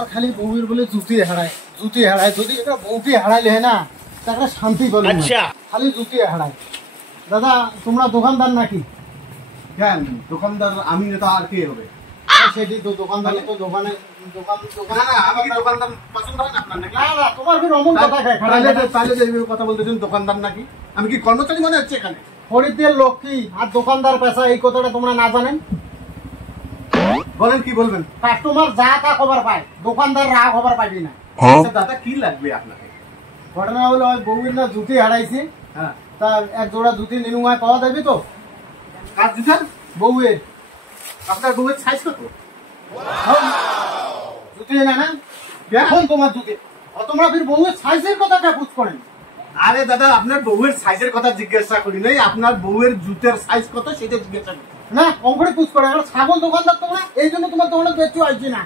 আর খালি বউয়ের বলে জুতি হারায় যদি এটা বউকে হারাইলে না তাকে শান্তি বলে আচ্ছা খালি জুতি হারায়। দাদা তোমরা দোকানদার নাকি? কেন দোকানদার আমি না তো আর কে হবে? সেটি তো দোকানদার তো দোকানে আমি কি দোকানদার পছন্দ হয় না আপনার নাকি? না তোমার কি অমন কথা তাহলে যে কথা বলতেছেন দোকানদার নাকি? আমি কি কর্মচারী মনে হচ্ছে এখানে? খরিদ্দের লক্ষ্মী আর দোকানদার পেশা এই কথাটা তোমরা না জানেন? বলেন কি বলবেন? কাস্টমার যা তা খবর পায়, দোকানদার রা খবর পাবি না। দাদা কি লাগবে আপনাকে? ঘটনা হলো বউয়ের না জুতি হারাইছে, হ্যাঁ তার এক জোড়া জুতি নিনুমায় পাওয়া যাবে তো? কার জুতার? বউয়ের। আপনার বউয়ের সাইজ কত? জুতি না না এখন তোমার জুতি তোমরা ফির বউয়ের সাইজের কথা কে বুঝ করেন? আরে দাদা আপনার বউয়ের সাইজের কথা জিজ্ঞাসা করি নাই, আপনার বউয়ের জুতের সাইজ কত সেটা জিজ্ঞাসা করি। না কমফোর্টে পুজ করে ছাগল দোকানদার তোমরা, এই জন্য তোমার দোকানে বেচু আইছি না।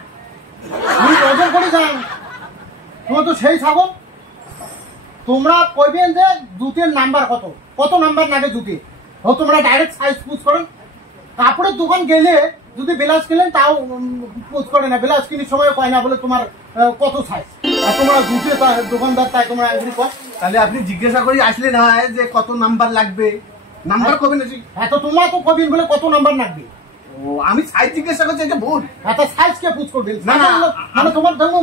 আমি অর্ডার করে যাই তোমার তো সেই ছাগল। তোমরা কইবেন যে জুতের নাম্বার কত নাম্বার লাগে জুতি, ও তোমরা ডাইরেক্ট সাইজ পুজ করেন। কাপড়ের দোকান গেলে যদি ব্লাউজ কিনেন তাও পুজ করে না, ব্লাউজ কিনার সময় কয় না বলে তোমার কত সাইজ। আর তোমরা জুতে দোকানদার তাই তোমরা এগ্রি কর। তাহলে আপনি জিজ্ঞাসা করি আসলে না যে কত নাম্বার লাগবে, নাম্বার কবে না? হ্যাঁ তো তোমরা তো কবিন বলে কত নাম্বার লাগবে। ও আমি সাইজ জিজ্ঞাসা করছি, এটা ভুল। হ্যাঁ তো সাইজ কে পুজ করবেন? না না মানে তোমার ধরো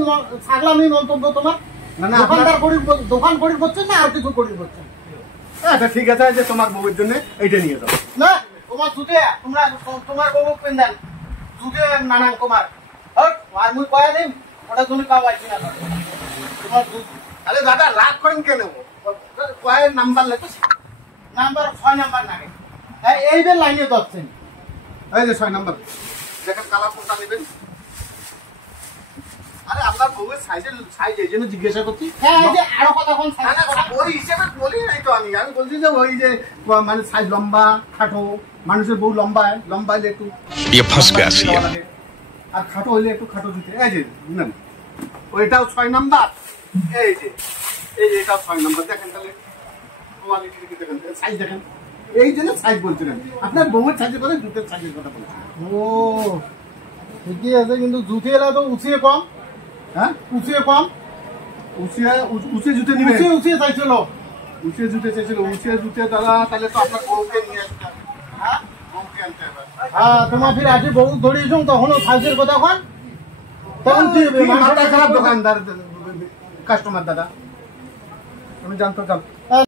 ছাগলামি মন্তব্য তোমার। না না দোকানদার দোকান করি করছেন না আর কিছু করি করছেন? আচ্ছা ঠিক আছে যে তোমার বউয়ের জন্য এইটা নিয়ে যাও। না তোমার জুতে তোমরা তোমার বউ পেন্দান জুতে নানান কুমার আর মুই কয়া দিন ওটা তুমি কাওয়াইছি না তোমার জুত। আরে দাদা রাগ করেন কেন? কয় নাম্বার লাগে? নাম্বার 6 নাম্বার লাগে। এইবার লাইনে দচ্ছেন এই যে 6 নাম্বার দেখেন কালার কোনটা নেবেন। আরে আপনার বউয়ের সাইজ এই জন্য জিজ্ঞাসা করছি। হ্যাঁ এই যে আরো কথা কোন সাইজ? ওই হিসেবে বলি নাই তো আমি বলছি যে ওই যে মানে সাইজ লম্বা খাটো, মানুষের বউ লম্বা হলে একটু আর খাটো হইলে একটু খাটো দিতে। এই যে বুঝলেন ওইটাও 6 নাম্বার, এই যে এটাও 6 নাম্বার। দেখেন তাহলে কোয়ালিটি দেখেন, সাইজ দেখেন। এই জন্য সাইজ বলছিলেন, আপনার বউয়ের সাইজের কথা জুতের সাইজের কথা বলছেন। ও ঠিকই আছে কিন্তু জুতি এলা তো উঁচিয়ে কম। হ্যাঁ উঁচিয়ে কম, উঁচিয়ে জুতে নিবে। উঁচিয়ে চাইছিল, উঁচিয়ে জুতে চাইছিল। উঁচিয়ে জুতে দাদা তাহলে তো আপনার বউকে নিয়ে আসতে হবে। হ্যাঁ বউকে আনতে হবে। হ্যাঁ তোমার ফির আজ বউ ধরিয়েছ তখনও সাইজের কথা কন তখন কি মাথা খারাপ দোকানদার কাস্টমার দাদা আমি জানতো।